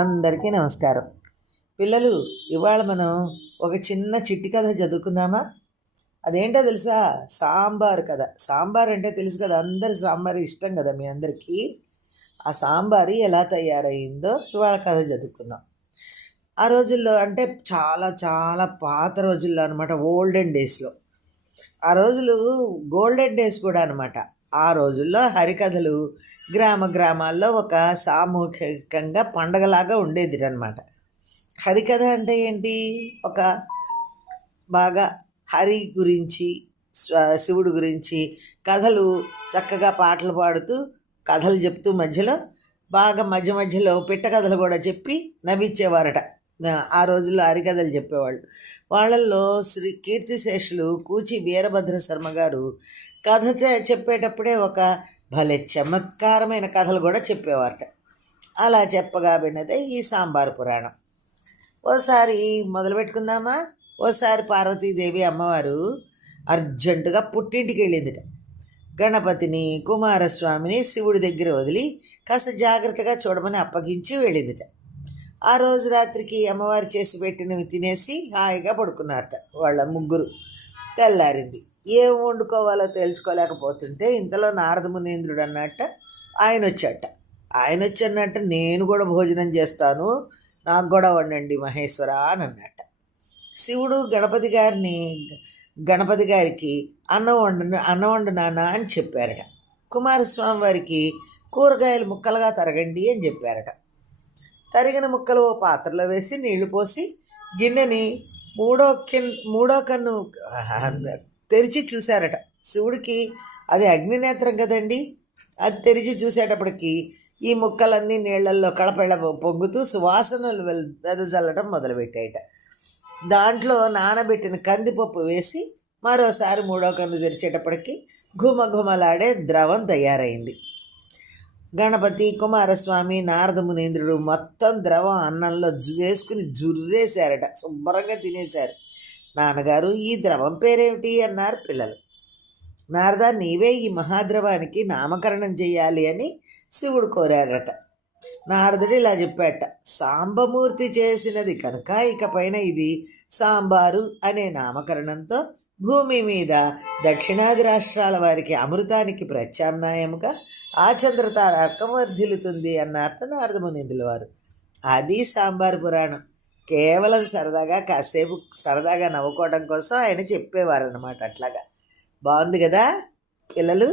అందరికీ నమస్కారం. పిల్లలు, ఇవాళ మనం ఒక చిన్న చిట్టి కథ చదువుకుందామా? అదేంటో తెలుసా? సాంబారు కథ. సాంబార్ అంటే తెలుసు కదా, అందరి సాంబారు ఇష్టం కదా మీ అందరికీ. ఆ సాంబారు ఎలా తయారయ్యిందో ఇవాళ కథ చదువుకుందాం. ఆ రోజుల్లో అంటే చాలా చాలా పాత రోజుల్లో అనమాట, ఓల్డెన్ డేస్లో. ఆ రోజులు గోల్డెన్ డేస్ కూడా అనమాట. ఆ రోజుల్లో హరికథలు గ్రామ గ్రామాల్లో ఒక సామూహికంగా పండగలాగా ఉండేది అనమాట. హరికథ అంటే ఏంటి? ఒక బాగా హరి గురించి, శివుడు గురించి కథలు, చక్కగా పాటలు పాడుతూ కథలు చెప్తూ మధ్యలో బాగా మధ్య మధ్యలో పిట్ట కథలు కూడా చెప్పి నవ్వించేవారట. ఆ రోజుల్లో హరికథలు చెప్పేవాళ్ళు. వాళ్ళల్లో శ్రీ కీర్తిశేషులు కూచి వీరభద్ర శర్మ గారు కథ చెప్పేటప్పుడే ఒక భలే చమత్కారమైన కథలు కూడా చెప్పేవారట. అలా చెప్పగా విన్నదే ఈ సాంబారు పురాణం. ఓసారి మొదలు పెట్టుకుందామా? ఓసారి పార్వతీదేవి అమ్మవారు అర్జెంటుగా పుట్టింటికి వెళ్ళిందిట. గణపతిని, కుమారస్వామిని శివుడి దగ్గర వదిలి కాస్త జాగ్రత్తగా చూడమని అప్పగించి వెళ్ళిందిట. ఆ రోజు రాత్రికి అమ్మవారు చేసి పెట్టినవి తినేసి హాయిగా పడుకున్నారట వాళ్ళ ముగ్గురు. తెల్లారింది. ఏం వండుకోవాలో తెలుసుకోలేకపోతుంటే ఇంతలో నారద మునీంద్రుడు అన్నట్ట ఆయన వచ్చాట. ఆయన వచ్చన్నట్ట, నేను కూడా భోజనం చేస్తాను, నాకు కూడా వండండి మహేశ్వర అని అన్నట్ట. శివుడు గణపతి గారికి అన్నం వండు నాన్న అని చెప్పారట. కుమారస్వామి వారికి కూరగాయలు ముక్కలుగా తరగండి అని చెప్పారట. తరిగిన ముక్కలు ఓ పాత్రలో వేసి నీళ్లు పోసి గిన్నెని మూడో కన్ను తెరిచి చూశారట. శివుడికి అది అగ్నినేత్రం కదండి. అది తెరిచి చూసేటప్పటికి ఈ ముక్కలన్నీ నీళ్లల్లో కళపెళ్ళ పొంగుతూ సువాసనలు వెదజల్లడం మొదలుపెట్టాయట. దాంట్లో నానబెట్టిన కందిపప్పు వేసి మరోసారి మూడో కన్ను తెరిచేటప్పటికి ఘుమఘుమలాడే ద్రవం తయారైంది. గణపతి, కుమారస్వామి, నారద మునీంద్రుడు మొత్తం ద్రవం అన్నంలో వేసుకుని జుర్రేశారట. శుభ్రంగా తినేశారు. నాన్నగారు, ఈ ద్రవం పేరేమిటి అన్నారు పిల్లలు. నారద, నీవే ఈ మహాద్రవానికి నామకరణం చెయ్యాలి అని శివుడు కోరారట. నారదుడు ఇలా చెప్పాట, సాంబమూర్తి చేసినది కనుక ఇకపైన ఇది సాంబారు అనే నామకరణంతో భూమి మీద దక్షిణాది రాష్ట్రాల వారికి అమృతానికి ప్రత్యామ్నాయముగా ఆ చంద్రతారకం వర్ధిల్లుతుంది అన్నారట నారద మునీంద్రుల వారు. అది సాంబారు పురాణం. కేవలం సరదాగా కాసేపు సరదాగా నవ్వుకోవడం కోసం ఆయన చెప్పేవారు అన్నమాట. అట్లాగా బాగుంది కదా పిల్లలు?